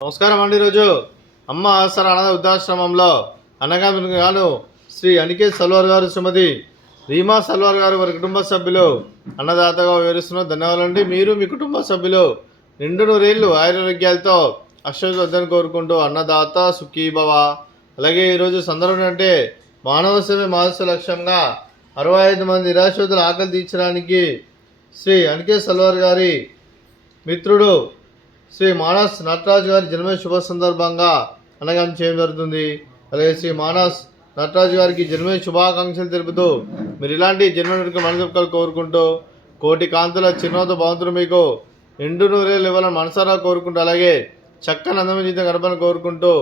నమస్కారం అండి. ఈరోజు అమ్మ ఆసరా అనాథ వృద్ధాశ్రమంలో అన్నగాను శ్రీ అనికేత్ సల్వార్ గారు, శ్రీమతి రీమా సల్వార్ గారు వారి కుటుంబ సభ్యులు అన్నదాతగా వివరిస్తున్నారు. ధన్యవాదాలండి. మీరు మీ కుటుంబ సభ్యులు నిండు నూరేళ్లు ఆయురారోగ్యాలతో అశ్వద్దని కోరుకుంటూ అన్నదాత సుఖీభవ. అలాగే ఈరోజు సందర్భం అంటే మానవ సేవ మానవ లక్ష్యంగా 65 మంది నిరాశ్రితుల ఆకలి తీర్చడానికి శ్రీ అనికేత్ సల్వార్ గారి మిత్రుడు శ్రీ మానస్ నటరాజు గారి జన్మదిన శుభ సందర్భంగా అన్నదానం చేయడం జరుగుతుంది. అలాగే శ్రీ మానస్ నటరాజు గారికి జన్మదిన శుభాకాంక్షలు తెలుపుతూ మీరు ఇలాంటి జన్మదిన మనసుకలు కోరుకుంటూ కోటి కాంతుల చిరునవ్వుతో భవంతులు మీకు నిండు నూరేళ్ళు ఇవ్వాలని మనసారా కోరుకుంటూ అలాగే చక్కని అందమైన జీవితం గడపని కోరుకుంటూ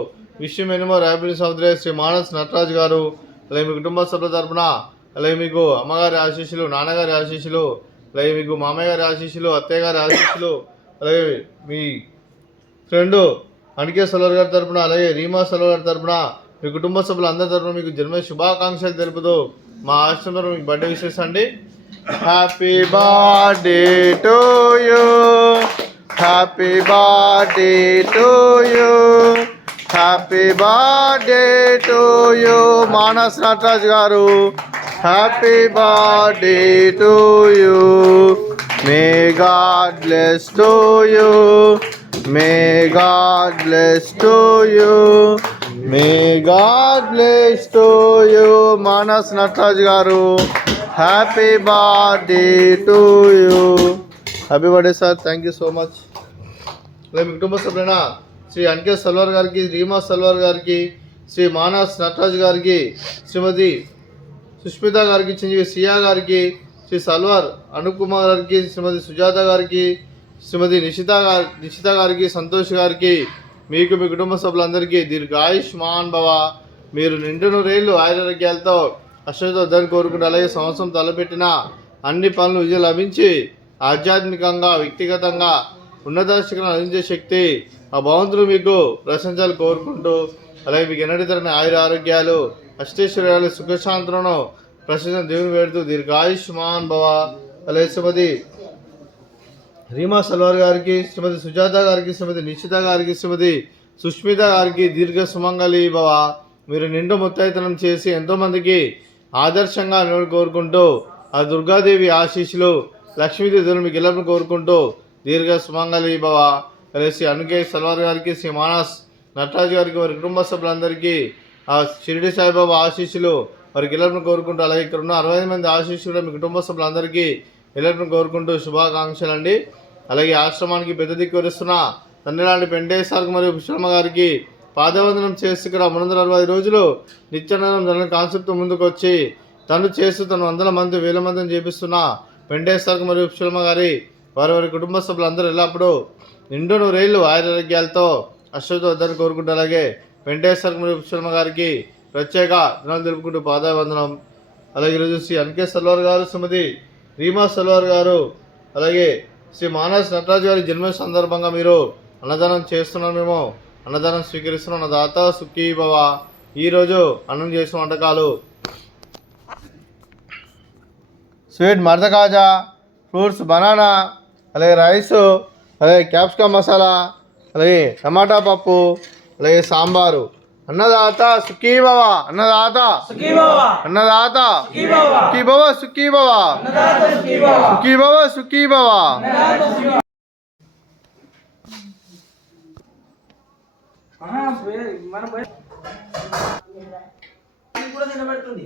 విశ్వ మినిమో ర్యాపిడ్ సోదరి శ్రీ మానస్ నటరాజు గారు అలాగే మీ కుటుంబ సభ్యుల తరపున అలాగే మీకు అమ్మగారి ఆశీస్సులు, నాన్నగారి ఆశీస్సులు, అలాగే మీకు మామయ్య గారి ఆశీస్సులు, అత్తయ్య గారి ఆశీస్సులు, అలాగే మీ ఫ్రెండ్ అనికేత్ సల్వార్ గారి తరపున అలాగే రీమా సల్వార్ గారి తరపున మీ కుటుంబ సభ్యులు అందరి తరపున మీకు జన్మదిన శుభాకాంక్షలు తెలుపుతూ మా ఆశ్రమంలో మీకు బర్త్డే విషెస్ అండి. Happy birthday to you, happy birthday to you, happy birthday to you Manas Nataraj garu. Happy birthday to you. May God bless to you. May God bless to you. May God bless to you. Manas Nataraj garu. Happy birthday to you. Happy birthday sir. Thank you so much. అలాగే మీ కుటుంబ సభ్యులైన శ్రీ అనికేత్ సల్వార్ గారికి, రీమా సల్వార్ గారికి, శ్రీ మానస్ నటరాజ్ గారికి, శ్రీమతి సుష్మిత గారికి, చిరంజీవి సియా గారికి, శ్రీ సల్వార్ అనుకుమార్ గారికి, శ్రీమతి సుజాత గారికి, శ్రీమతి నిషిత గారికి, సంతోష్ గారికి, మీకు మీ కుటుంబ సభ్యులందరికీ దీర్ఘాయుష్మాన్ భవ. మీరు నిండు నూరేళ్లు ఆయురారోగ్యాలతో అశ్వద్దని కోరుకుంటే అలాగే సంవత్సరం తలపెట్టిన అన్ని పనులు విజయం లభించి ఆధ్యాత్మికంగా వ్యక్తిగతంగా ఉన్నత శిఖరం అందించే శక్తి ఆ భగవంతుడు మీకు ప్రశంసలు కోరుకుంటూ అలాగే మీకు ఎన్నటి తరని ఆయుర ఆరోగ్యాలు, అష్టైశ్వర్యాలు, సుఖశాంతులను ప్రసిద్ధ దేవుని వేడుతూ దీర్ఘాయుష్మాన్ భవ. అలాగే శ్రీమతి రీమా సల్వార్ గారికి, శ్రీమతి సుజాత గారికి, శ్రీమతి నిషిత గారికి, శ్రీమతి సుష్మిత గారికి దీర్ఘ సుమంగళి భవ. మీరు నిండు ముత్తైతనం చేసి ఎంతోమందికి ఆదర్శంగా కోరుకుంటూ ఆ దుర్గాదేవి ఆశీస్సులు, లక్ష్మీదేవి మీకు ఎల్లప్పుడూ కోరుకుంటూ దీర్ఘ సుమంగళి భవ. అలాగే శ్రీ అనికేత్ సల్వార్ గారికి, శ్రీ మానస్ నటరాజు గారికి, వారి కుటుంబ సభ్యులందరికీ ఆ షిరిడి సాయిబాబా ఆశీస్సులు వారికి ఎల్లప్పుడూ కోరుకుంటూ అలాగే ఇక్కడ ఉన్న 65 మంది ఆశీస్సులు మీ కుటుంబ సభ్యులందరికీ ఎల్లప్పుడూ కోరుకుంటూ శుభాకాంక్షలు అండి. అలాగే ఆశ్రమానికి పెద్ద దిక్కు వరుస్తున్న తండ్రి లాంటి పెంటేశ్వరకు మరియు పుష్పమ్మ గారికి పాదవందనం చేసి ఇక్కడ 365 రోజులు నిత్యానందం జరిగిన కాన్సెప్ట్ ముందుకు వచ్చి తను చేస్తూ తను 100 మంది 1000 మందిని చేపిస్తున్న పెంటేశ్వరకు మరియు పుష్పమ్మ గారి వారి కుటుంబ సభ్యులందరూ ఎల్లప్పుడూ నిండు నూరేళ్లు ఆయురారోగ్యాలతో అశ్వద్దని కోరుకుంటూ అలాగే వెంకటేశ్వర మరియు పుష్పమ్మ గారికి ప్రత్యేక దినాలు తెలుపుకుంటూ పాదావందనం. అలాగే ఈరోజు శ్రీ అనికేత్ సల్వార్ గారు, శ్రీమతి రీమా సల్వార్ గారు, అలాగే శ్రీ మానస్ నటరాజు గారి జన్మదిన సందర్భంగా మీరు అన్నదానం చేస్తున్నాం. మేము అన్నదానం స్వీకరిస్తున్నాం. అన్నదాత సుఖీ భవ. ఈరోజు అన్నం చేసిన వంటకాలు స్వీట్ మర్ద కాజా, ఫ్రూట్స్ బనానా, అలాగే రైస్, అలాగే క్యాప్సికమ్ మసాలా, అలాగే టమాటా పప్పు, అలాగే సాంబారు. అన్నదాత సుఖీ భవ. అన్నదాత సుఖీ భవ. అన్నదాత సుఖీ భవ. సుఖీ భవ. సుఖీ భవ. సుఖీ భవ. నిలబడుతుంది.